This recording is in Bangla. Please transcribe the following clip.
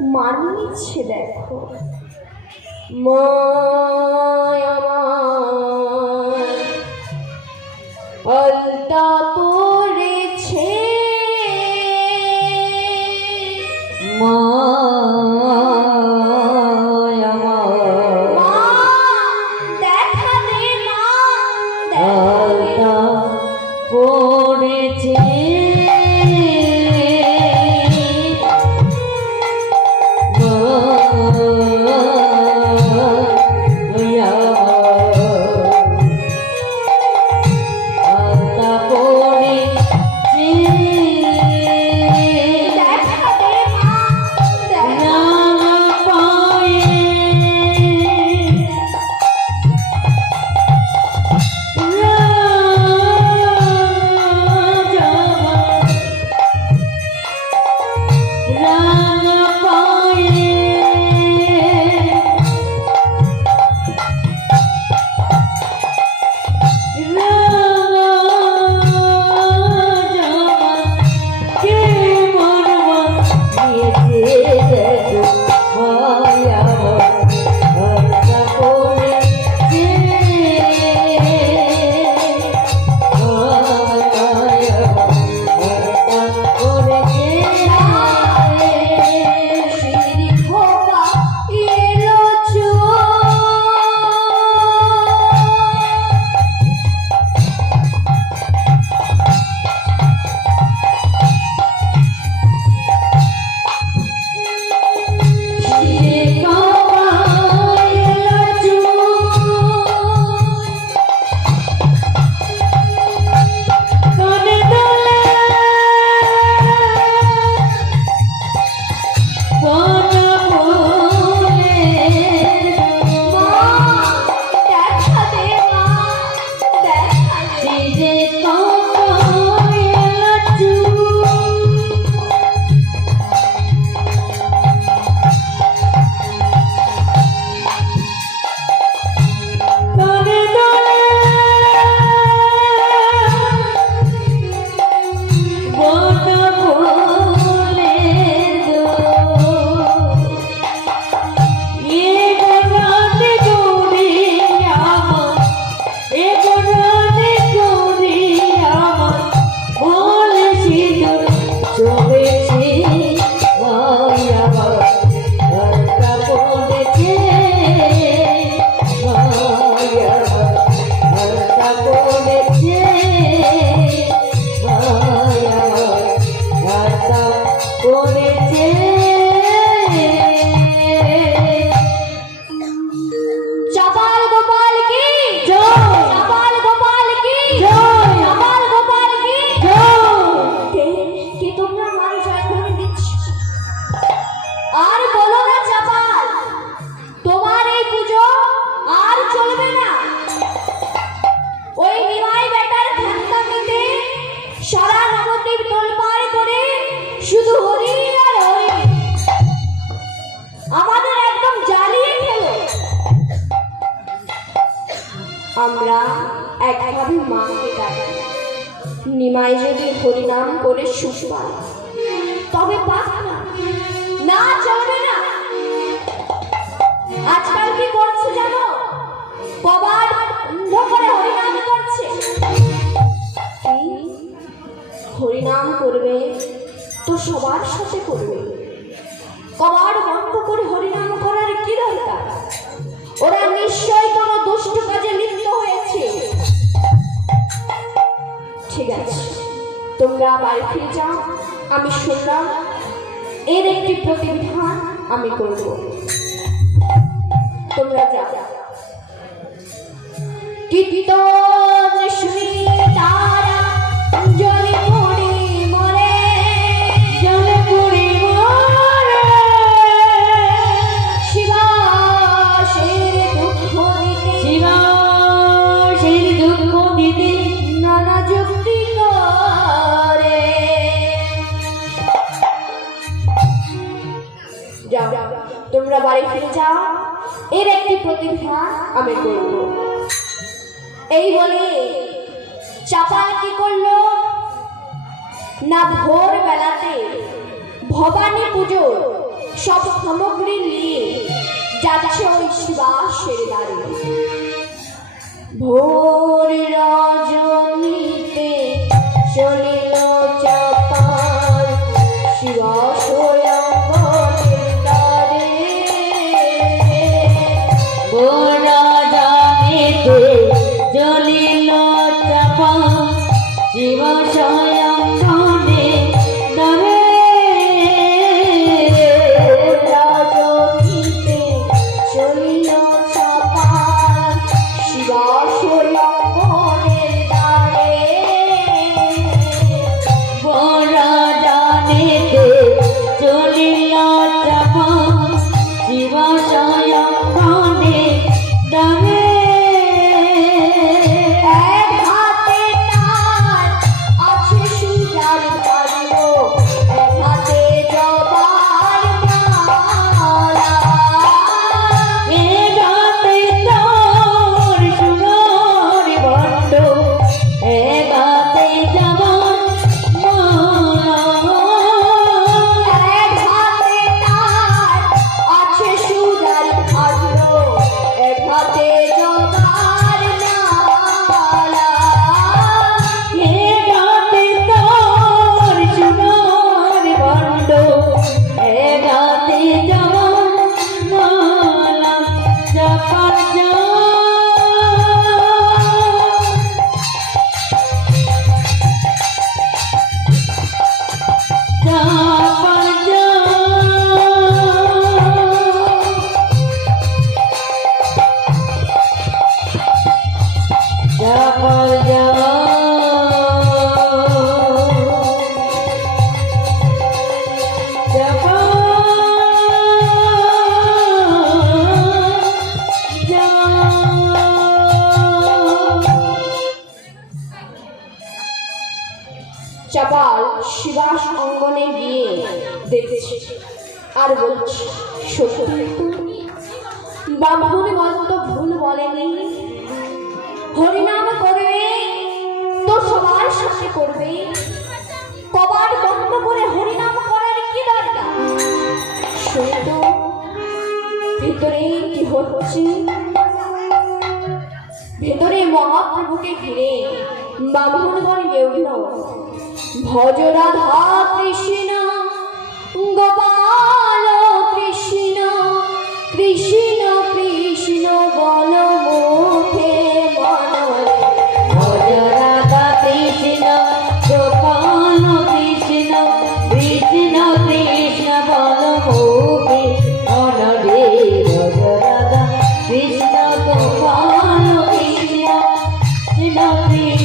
মানিয়ে নিচ্ছে দেখো। মায়া আমরা একভাবে মাকে ডাকি। নিমাই যদি হরিনাম করে সুখ পায় তবে পাক না। না, চলবে না। আজকাল কি করছে জানো? কবার বন্ধ করে হরিনাম করছে। হরিনাম করবে তো সবার সাথে করবে। কবার বন্ধ করে হরিনাম করার কি দরকার? ওরা নিশ্চয় তোমরা বাড়ি ফিরে যাও আমি শুনলাম এর একটি প্রতিবিধান আমি করব। তোমরা যাও। কীর্তন আমি করব। এই বলে চাপাল কি করল? না ভোর বেলাতে ভবানী পুজোর সব সামগ্রী নিয়ে যাচ্ছে ওই শিবাসের দ্বারে ভোর রজনীতে চলিল শিবাস চাপাল শিবাস অঙ্গনে গিয়ে দেখছে আর বলছে সত্যি ব্রাহ্মণ বলতো ভুল বলেনি? তো সাথে করবে। কবার বন্ধ করে হরিনাম করার কি দরকার? ভিতরে কি হচ্ছে? ভেতরে মহাপ্রভুকে ঘিরে বামনগণ গেউল ভজ রাধা কৃষ্ণ